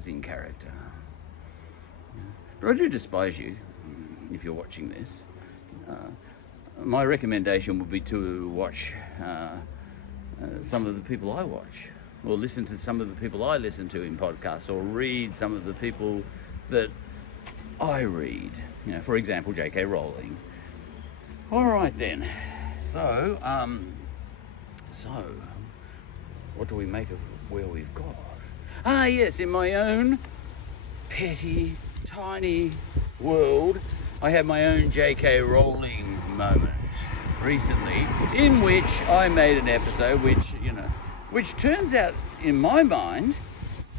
was in character. But I do despise you if you're watching this. My recommendation would be to watch some of the people I watch, or listen to some of the people I listen to in podcasts, or read some of the people that I read. You know, for example, J.K. Rowling. All right then. So what do we make of where we've got? Ah, yes, in my own petty, tiny world, I had my own J.K. Rowling moment recently, in which I made an episode which turns out, in my mind,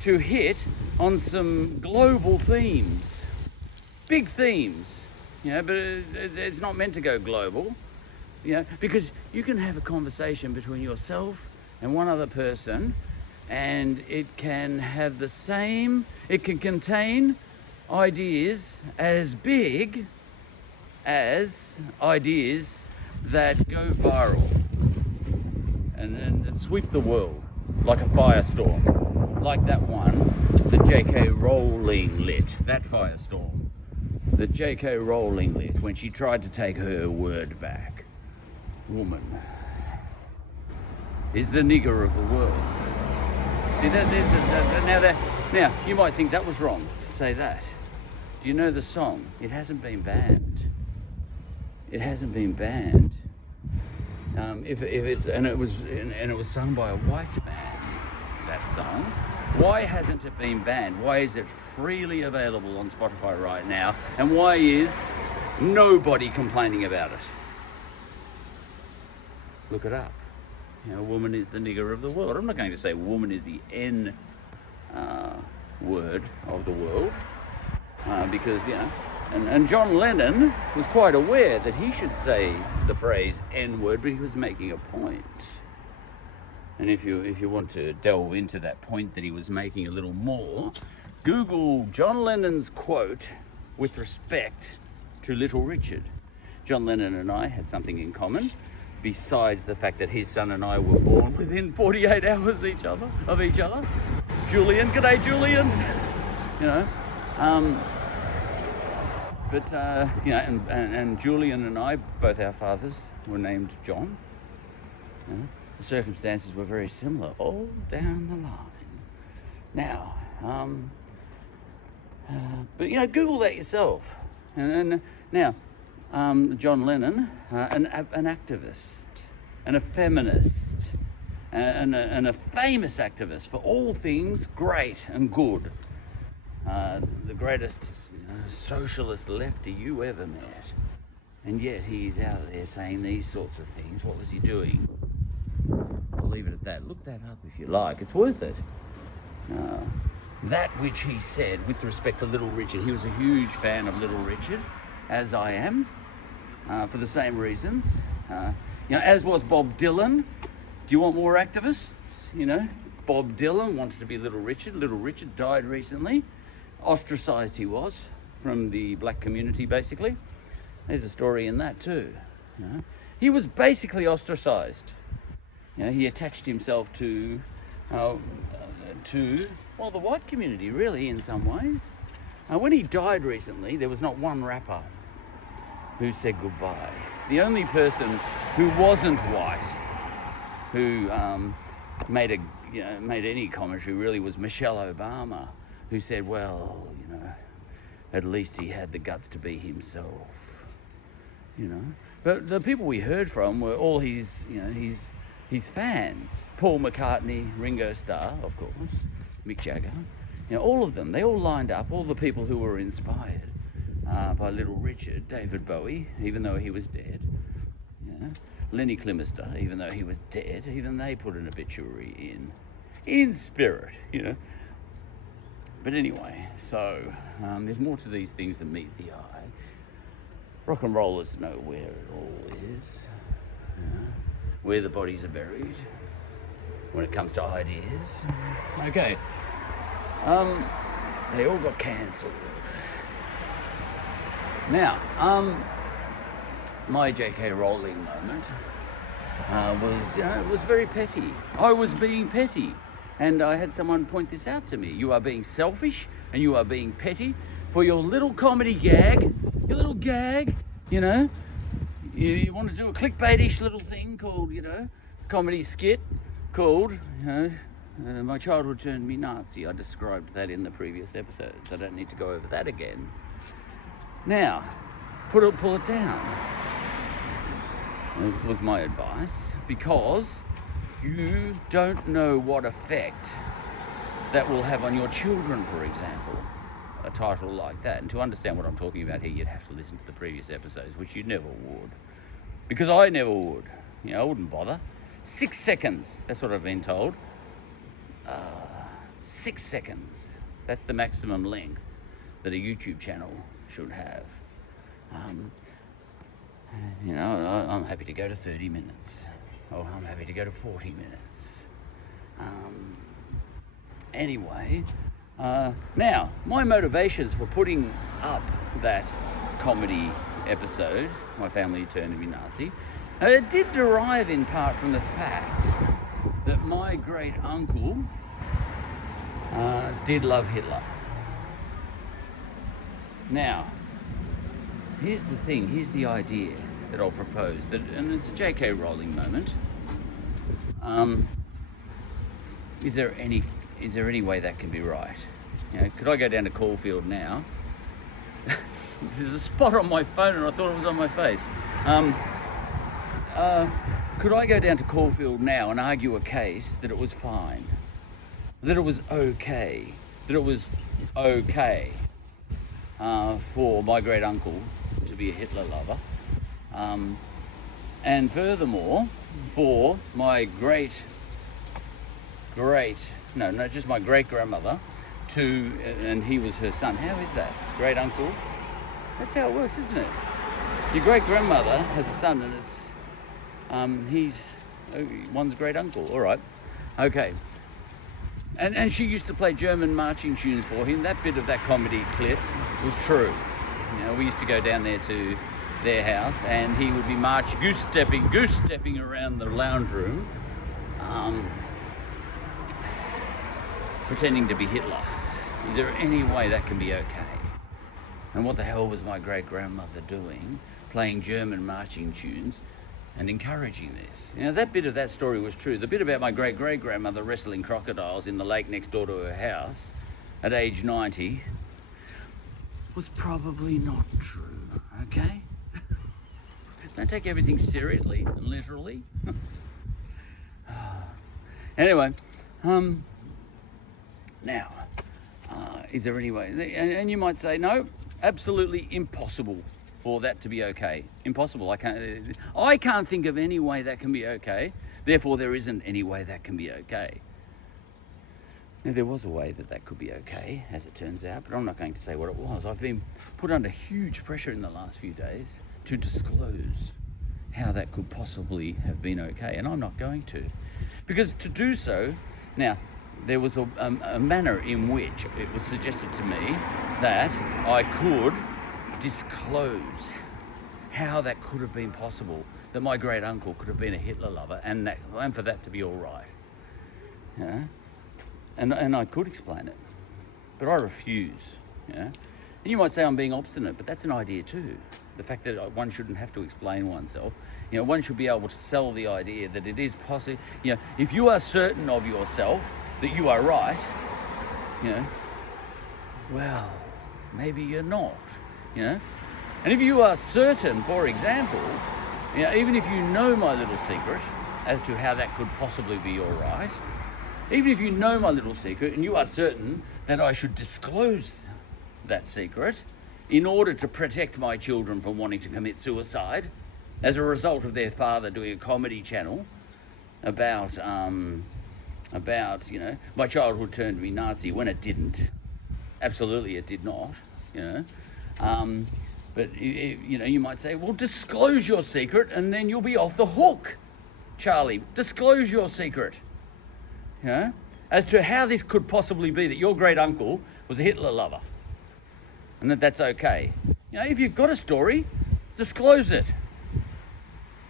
to hit on some global themes, big themes, but it's not meant to go global, because you can have a conversation between yourself and one other person, and it can contain ideas as big as ideas that go viral and sweep the world like a firestorm, like that one that J.K. Rowling lit, that firestorm that J.K. Rowling lit when she tried to take her word back. Woman is the nigger of the world. See, now you might think that was wrong to say that. Do you know the song? It hasn't been banned. It hasn't been banned. It was sung by a white man. That song. Why hasn't it been banned? Why is it freely available on Spotify right now? And why is nobody complaining about it? Look it up. Woman is the nigger of the world. I'm not going to say woman is the N word of the world, because and John Lennon was quite aware that he should say the phrase N word, but he was making a point. And if you want to delve into that point that he was making a little more, Google John Lennon's quote with respect to Little Richard. John Lennon and I had something in common, besides the fact that his son and I were born within 48 hours of each other. Julian, g'day Julian. And Julian and I, both our fathers were named John. The circumstances were very similar all down the line. Now, but Google that yourself. And now, John Lennon, an activist, and a feminist, and a famous activist for all things great and good. The greatest socialist lefty you ever met. And yet he's out there saying these sorts of things. What was he doing? I'll leave it at that. Look that up if you like. It's worth it. That which he said with respect to Little Richard. He was a huge fan of Little Richard, as I am. For the same reasons, as was Bob Dylan. Do you want more activists? Bob Dylan wanted to be Little Richard. Little Richard died recently. Ostracized he was from the black community, basically. There's a story in that too. He was basically ostracized. He attached himself to the white community, really, in some ways. When he died recently, there was not one rapper who said goodbye. The only person who wasn't white who made any commentary really was Michelle Obama, who said, well, at least he had the guts to be himself. But the people we heard from were all his fans. Paul McCartney, Ringo Starr, of course, Mick Jagger. All of them. They all lined up. All the people who were inspired by Little Richard. David Bowie, even though he was dead. Lenny Climester, even though he was dead. Even they put an obituary in spirit. But anyway, so there's more to these things than meet the eye. Rock and rollers know where it all is, where the bodies are buried when it comes to ideas. Okay, they all got cancelled. Now, my J.K. Rowling moment was very petty. I was being petty. And I had someone point this out to me. You are being selfish and you are being petty for your little comedy gag, your little gag, you know. You want to do a clickbaitish little thing called, you know, comedy skit called, you know, My Childhood Turned Me Nazi. I described that in the previous episodes. I don't need to go over that again. Now, pull it down. It was my advice, because you don't know what effect that will have on your children, for example, a title like that. And to understand what I'm talking about here, you'd have to listen to the previous episodes, which you never would. Because I never would. You know, I wouldn't bother. 6 seconds, that's what I've been told. 6 seconds. That's the maximum length that a YouTube channel should have. You know, I'm happy to go to 30 minutes. Oh, I'm happy to go to 40 minutes. Anyway, now, my motivations for putting up that comedy episode, My Family Turned Me Nazi, it did derive in part from the fact that my great uncle did love Hitler. Now, here's the thing, here's the idea that I'll propose, and it's a J.K. Rowling moment. Is there any way that can be right? You know, could I go down to Caulfield now? There's a spot on my phone and I thought it was on my face. Could I go down to Caulfield now and argue a case that it was fine, that it was okay, for my great uncle to be a Hitler lover, and furthermore, for my just my great grandmother and he was her son. How is that? Great uncle? That's how it works, isn't it? Your great grandmother has a son, and he's one's great uncle. All right, okay. And she used to play German marching tunes for him. That bit of that comedy clip was true. You know, we used to go down there to their house, and he would be goose stepping around the lounge room, pretending to be Hitler. Is there any way that can be okay? And what the hell was my great-grandmother doing, playing German marching tunes and encouraging this? You know, that bit of that story was true. The bit about my great-great-grandmother wrestling crocodiles in the lake next door to her house at age 90 was probably not true, okay? Don't take everything seriously and literally. Anyway, now, is there any way? And you might say, no, absolutely impossible for that to be okay. Impossible. I can't think of any way that can be okay. Therefore, there isn't any way that can be okay. Now, there was a way that could be okay, as it turns out, but I'm not going to say what it was. I've been put under huge pressure in the last few days to disclose how that could possibly have been okay, and I'm not going to. Because to do so, now, there was a manner in which it was suggested to me that I could disclose how that could have been possible, that my great uncle could have been a Hitler lover, and for that to be all right. Yeah? And I could explain it, but I refuse. Yeah? And you might say I'm being obstinate, but that's an idea too. The fact that one shouldn't have to explain oneself. You know, one should be able to sell the idea that it is possible. You know, if you are certain of yourself that you are right, you know, well, maybe you're not, you know. And if you are certain, for example, you know, even if you know my little secret as to how that could possibly be all right, even if you know my little secret and you are certain that I should disclose that secret in order to protect my children from wanting to commit suicide as a result of their father doing a comedy channel about, you know, my childhood turned me Nazi, when it didn't. Absolutely it did not, you know. But, you know, you might say, well, disclose your secret and then you'll be off the hook, Charlie. Disclose your secret. You know, as to how this could possibly be that your great uncle was a Hitler lover, and that's okay. You know, if you've got a story, disclose it.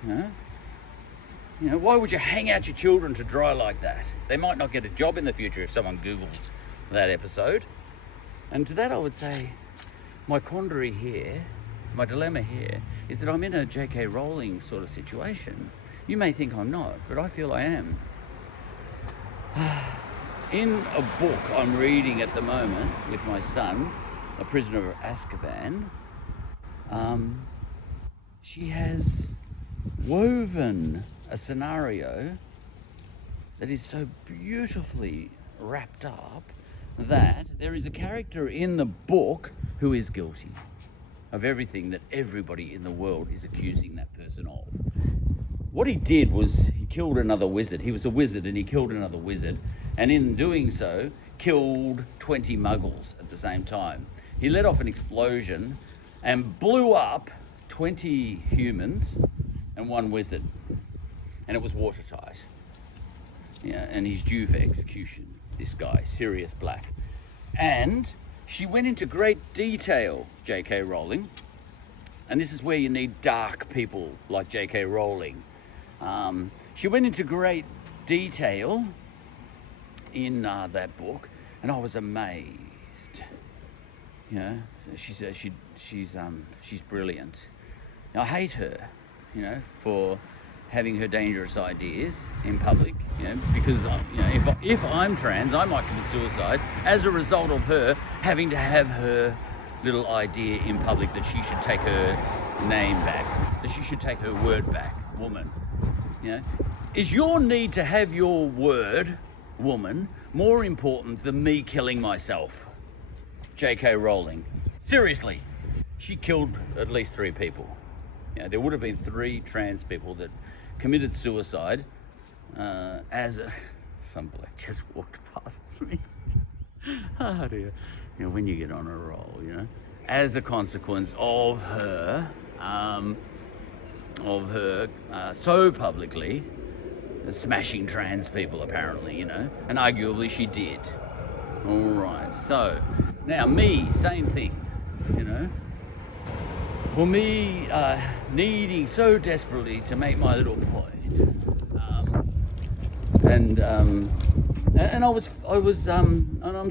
You know? You know, why would you hang out your children to dry like that? They might not get a job in the future if someone Googles that episode. And to that I would say, my quandary here, my dilemma here, is that I'm in a J.K. Rowling sort of situation. You may think I'm not, but I feel I am. In a book I'm reading at the moment with my son, A Prisoner of Azkaban, she has woven a scenario that is so beautifully wrapped up that there is a character in the book who is guilty of everything that everybody in the world is accusing that person of. What he did was he killed another wizard. He was a wizard and he killed another wizard, and in doing so killed 20 muggles at the same time. He let off an explosion and blew up 20 humans and one wizard, and it was watertight. Yeah, and he's due for execution, this guy, Sirius Black. And she went into great detail, J.K. Rowling, and this is where you need dark people like J.K. Rowling. She went into great detail in that book, and I was amazed. You know, she's brilliant. Now, I hate her, you know, for having her dangerous ideas in public, you know, because you know, if I'm trans, I might commit suicide as a result of her having to have her little idea in public that she should take her name back, that she should take her word back, woman. You know, is your need to have your word, woman, more important than me killing myself? J.K. Rowling. Seriously, she killed at least 3 people. You know, there would have been 3 trans people that committed suicide some bloke just walked past me. Oh dear. You know, when you get on a roll, you know, as a consequence of her so publicly smashing trans people, apparently, you know, and arguably she did. All right, so now me, same thing, you know. For me, needing so desperately to make my little point, and I'm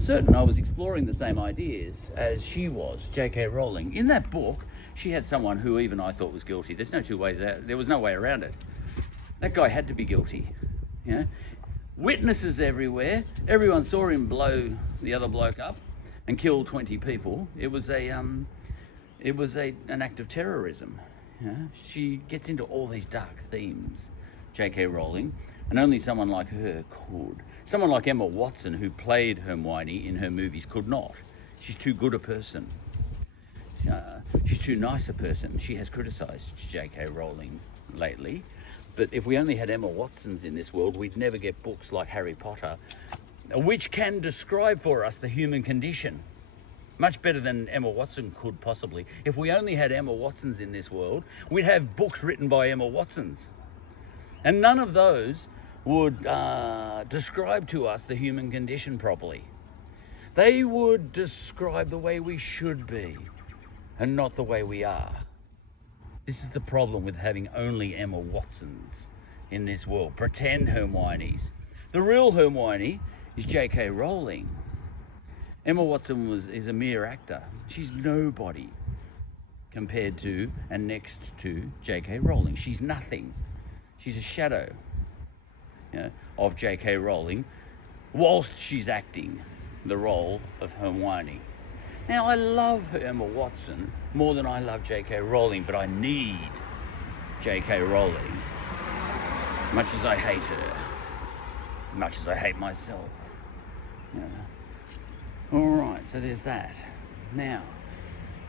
certain I was exploring the same ideas as she was, J.K. Rowling. In that book, she had someone who even I thought was guilty. There's no two ways out. There was no way around it. That guy had to be guilty. You know, witnesses everywhere. Everyone saw him blow the other bloke up and kill 20 people. It was an act of terrorism. You know? She gets into all these dark themes, J.K. Rowling, and only someone like her could. Someone like Emma Watson, who played Hermione in her movies, could not. She's too good a person. She's too nice a person. She has criticised J.K. Rowling lately. But if we only had Emma Watsons in this world, we'd never get books like Harry Potter, which can describe for us the human condition. Much better than Emma Watson could possibly. If we only had Emma Watsons in this world, we'd have books written by Emma Watsons. And none of those would describe to us the human condition properly. They would describe the way we should be and not the way we are. This is the problem with having only Emma Watsons in this world. Pretend Hermiones. The real Hermione is J.K. Rowling. Emma Watson is a mere actor. She's nobody compared to and next to J.K. Rowling. She's nothing. She's a shadow, you know, of J.K. Rowling whilst she's acting the role of Hermione. Now, I love Emma Watson more than I love J.K. Rowling, but I need J.K. Rowling, much as I hate her, much as I hate myself. You know. All right, so there's that. Now,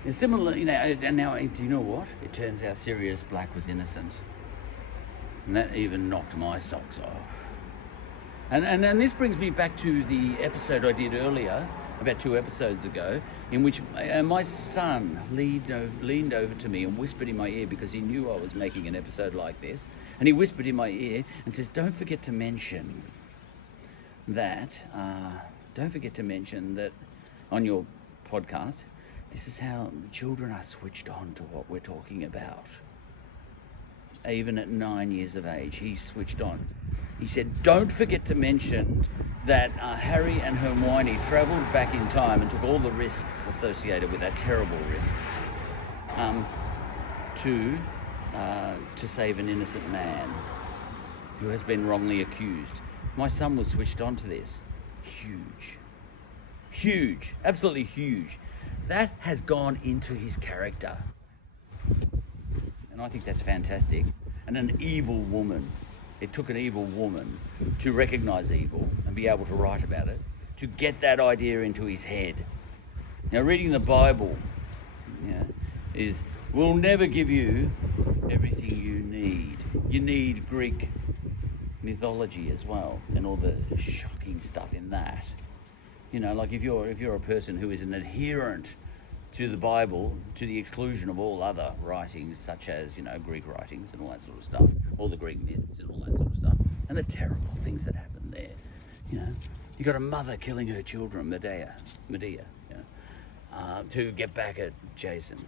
it's similar, you know, and now, do you know what? It turns out Sirius Black was innocent. And that even knocked my socks off. And this brings me back to the episode I did earlier, about 2 episodes ago, in which my son leaned over to me and whispered in my ear, because he knew I was making an episode like this, and he whispered in my ear and says, don't forget to mention that on your podcast, this is how the children are switched on to what we're talking about. even at 9 years of age, he switched on. He said, don't forget to mention that Harry and Hermione travelled back in time and took all the risks associated with that, terrible risks, to save an innocent man who has been wrongly accused. My son was switched on to this. Huge, absolutely huge. That has gone into his character. And I think that's fantastic. And an evil woman. It took an evil woman to recognise evil and be able to write about it, to get that idea into his head. Now, reading the Bible, will never give you everything you need. You need Greek mythology as well, and all the shocking stuff in that. Like if you're a person who is an adherent to the Bible, to the exclusion of all other writings, such as, Greek writings and all that sort of stuff, all the Greek myths and all that sort of stuff, and the terrible things that happen there. You got a mother killing her children, Medea, to get back at Jason.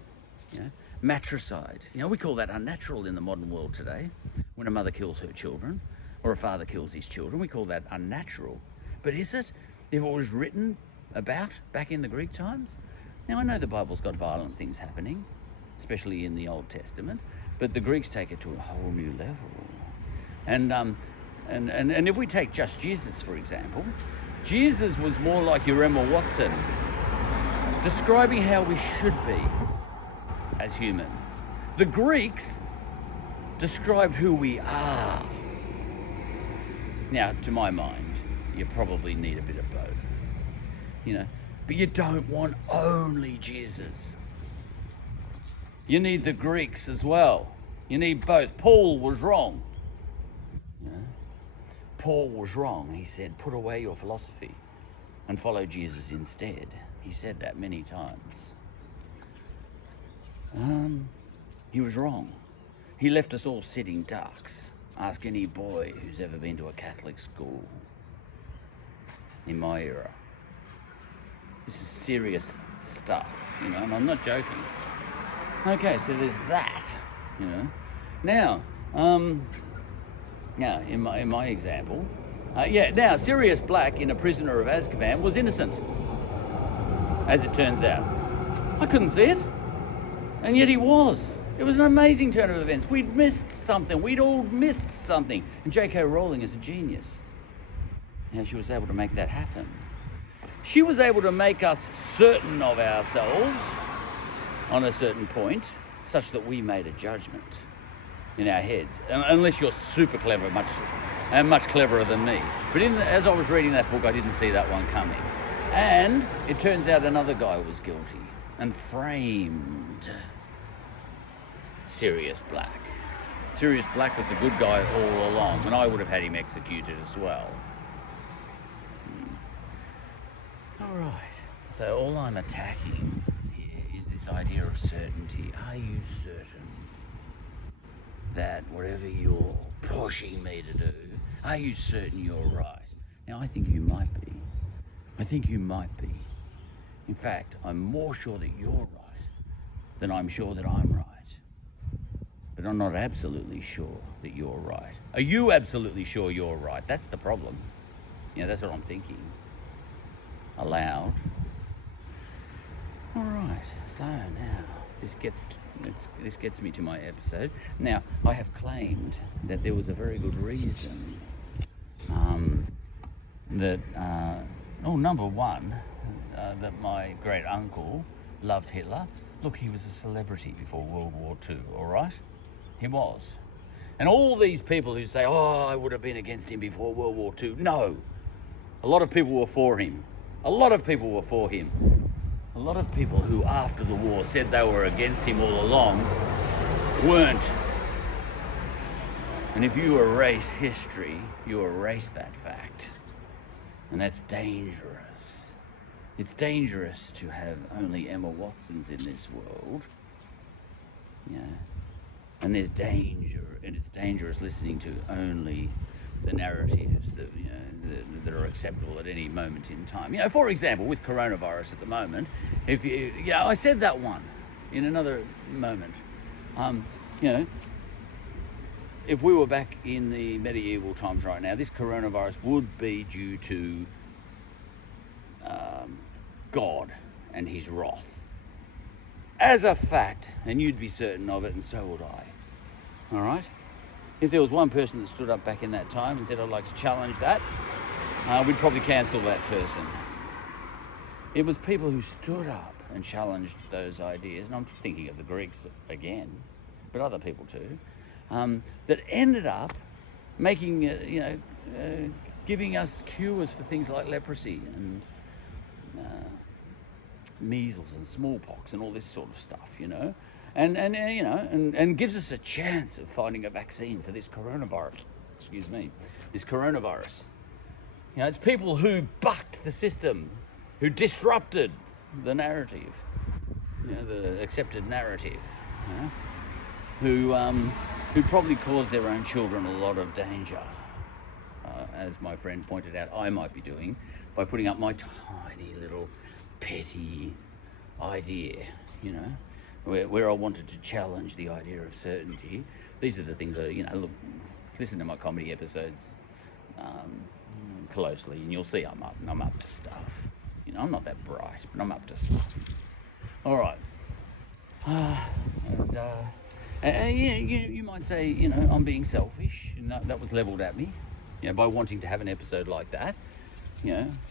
Matricide. We call that unnatural in the modern world today. When a mother kills her children, or a father kills his children, we call that unnatural. But is it, if it was written about back in the Greek times? Now, I know the Bible's got violent things happening, especially in the Old Testament, but the Greeks take it to a whole new level. And if we take just Jesus, for example, Jesus was more like your Emma Watson, describing how we should be as humans. The Greeks described who we are. Now, to my mind, you probably need a bit of both, but you don't want only Jesus. You need the Greeks as well. You need both. Paul was wrong. Paul was wrong. He said, put away your philosophy and follow Jesus instead. He said that many times. He was wrong. He left us all sitting ducks. Ask any boy who's ever been to a Catholic school in my era. This is serious stuff, and I'm not joking. Okay, so there's that, Now, in my example, now Sirius Black, in A Prisoner of Azkaban, was innocent, as it turns out. I couldn't see it, and yet he was. It was an amazing turn of events. We'd missed something. We'd all missed something. And J.K. Rowling is a genius. She was able to make that happen. She was able to make us certain of ourselves on a certain point, such that we made a judgment in our heads. Unless you're super clever, much cleverer than me. But as I was reading that book, I didn't see that one coming. And it turns out another guy was guilty and framed Sirius Black. Sirius Black was a good guy all along, and I would have had him executed as well. All right, so all I'm attacking here is this idea of certainty. Are you certain that whatever you're pushing me to do, are you certain you're right? Now, I think you might be. In fact, I'm more sure that you're right than I'm sure that I'm right. But I'm not absolutely sure that you're right. Are you absolutely sure you're right? That's the problem. That's what I'm thinking. Aloud. All right, so now this gets me to my episode. Now, I have claimed that there was a very good reason number one, that my great uncle loved Hitler. Look, he was a celebrity before World War II, all right? He was. And all these people who say, I would have been against him before World War II. No. A lot of people were for him. A lot of people who, after the war, said they were against him all along, weren't. And if you erase history, you erase that fact. And that's dangerous. It's dangerous to have only Emma Watsons in this world. And there's danger, and it's dangerous listening to only the narratives that are acceptable at any moment in time. For example, with coronavirus at the moment, I said that one in another moment. if we were back in the medieval times right now, this coronavirus would be due to God and his wrath. As a fact, and you'd be certain of it, and so would I. All right? If there was one person that stood up back in that time and said, I'd like to challenge that, we'd probably cancel that person. It was people who stood up and challenged those ideas, and I'm thinking of the Greeks again, but other people too, that ended up making, giving us cures for things like leprosy and measles and smallpox and all this sort of stuff, and gives us a chance of finding a vaccine for this coronavirus. This coronavirus. It's people who bucked the system, who disrupted the narrative, the accepted narrative, who probably caused their own children a lot of danger, as my friend pointed out I might be doing by putting up my tiny little petty idea, where I wanted to challenge the idea of certainty. These are the things that, look, listen to my comedy episodes closely, and you'll see I'm up to stuff. I'm not that bright, but I'm up to stuff. All right. And you might say, I'm being selfish, and that was leveled at me, by wanting to have an episode like that,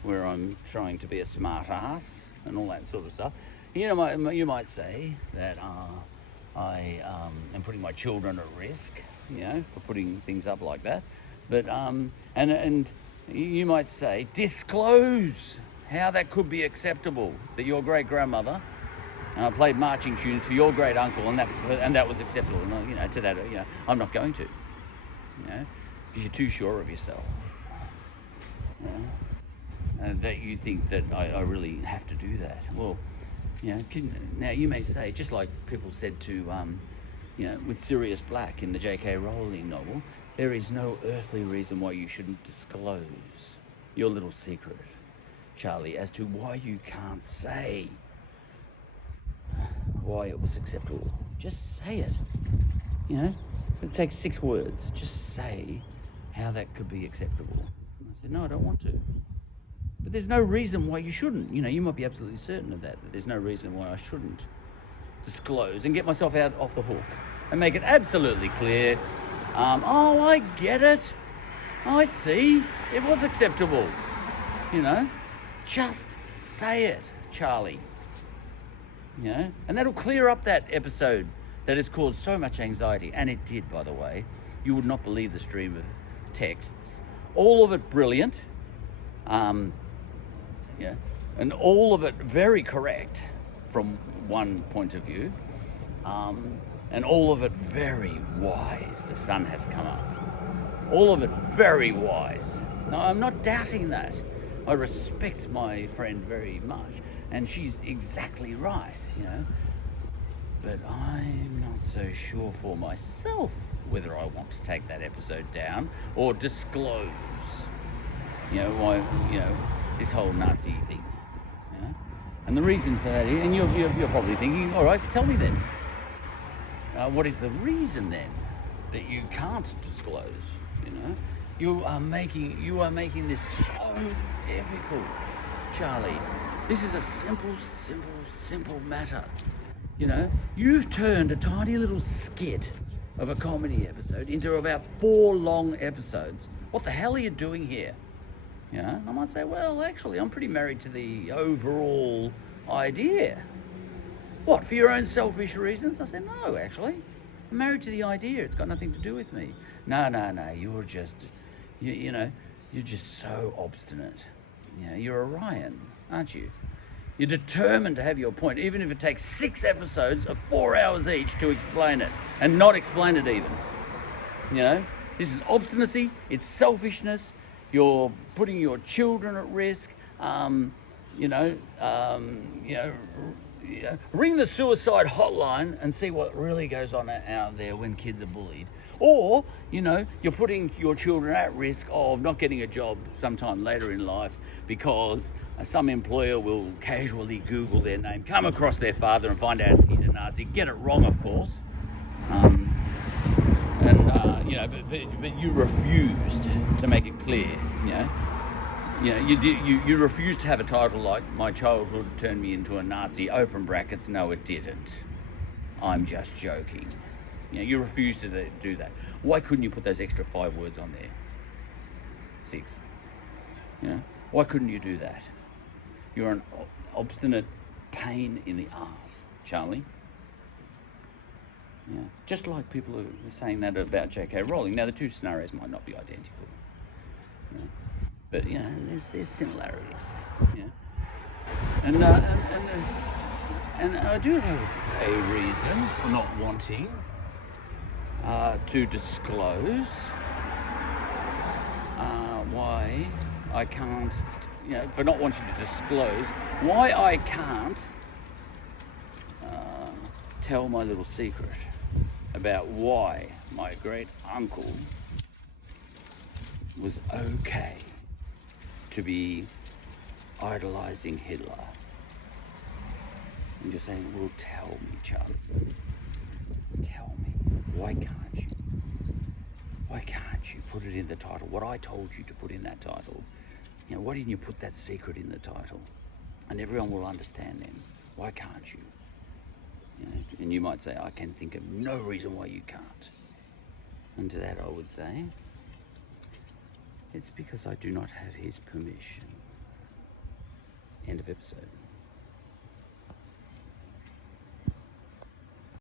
where I'm trying to be a smart ass and all that sort of stuff. You might say that I am putting my children at risk, for putting things up like that. But and you might say, disclose how that could be acceptable, that your great grandmother played marching tunes for your great uncle, and that was acceptable. And, to that, I'm not going to, because you're too sure of yourself. And that you think that I really have to do that. Well, now you may say, just like people said to, with Sirius Black in the J.K. Rowling novel, there is no earthly reason why you shouldn't disclose your little secret, Charlie, as to why you can't say why it was acceptable. Just say it. It takes 6 words. Just say how that could be acceptable. And I said, no, I don't want to. But there's no reason why you shouldn't. You might be absolutely certain of that there's no reason why I shouldn't disclose and get myself out off the hook and make it absolutely clear. Oh, I get it. I see. It was acceptable. Just say it, Charlie. And that'll clear up that episode that has caused so much anxiety. And it did, by the way. You would not believe the stream of texts. All of it brilliant. And all of it very correct from one point of view, and all of it very wise. The sun has come up. All of it very wise. Now, I'm not doubting that. I respect my friend very much, and she's exactly right, But I'm not so sure for myself whether I want to take that episode down or disclose, why, this whole Nazi thing. And the reason for that is, and you're probably thinking, all right, tell me then. What is the reason then that you can't disclose? You are making this so difficult, Charlie. This is a simple matter. You've turned a tiny little skit of a comedy episode into about 4 long episodes. What the hell are you doing here? I might say, well, actually, I'm pretty married to the overall idea. What, for your own selfish reasons? I said, no, actually. I'm married to the idea. It's got nothing to do with me. No, you're just, you're just so obstinate. You're a Ryan, aren't you? You're determined to have your point, even if it takes 6 episodes of 4 hours each to explain it, and not explain it even. This is obstinacy, it's selfishness. You're putting your children at risk. Ring the suicide hotline and see what really goes on out there when kids are bullied. Or, you're putting your children at risk of not getting a job sometime later in life because some employer will casually Google their name, come across their father and find out he's a Nazi. Get it wrong, of course. you know, but you refused to make it clear, you know. You refused to have a title like "My Childhood Turned Me Into a Nazi." Open brackets. No, it didn't. I'm just joking. You know, you refused to do that. Why couldn't you put those extra 5 words on there? 6. You know, why couldn't you do that? You're an obstinate pain in the arse, Charlie. Yeah, just like people who are saying that about J.K. Rowling. Now, the two scenarios might not be identical, you know, but you know, there's similarities. Yeah, and I do have a reason for not wanting to disclose why I can't. You know, for not wanting to disclose why I can't tell my little secret about why my great uncle was okay to be idolizing Hitler. And you're saying, well, tell me, Charlie. Tell me. Why can't you? Why can't you put it in the title? What I told you to put in that title. You know, why didn't you put that secret in the title? And everyone will understand then. Why can't you? You know, and you might say, I can think of no reason why you can't. And to that I would say, it's because I do not have his permission. End of episode.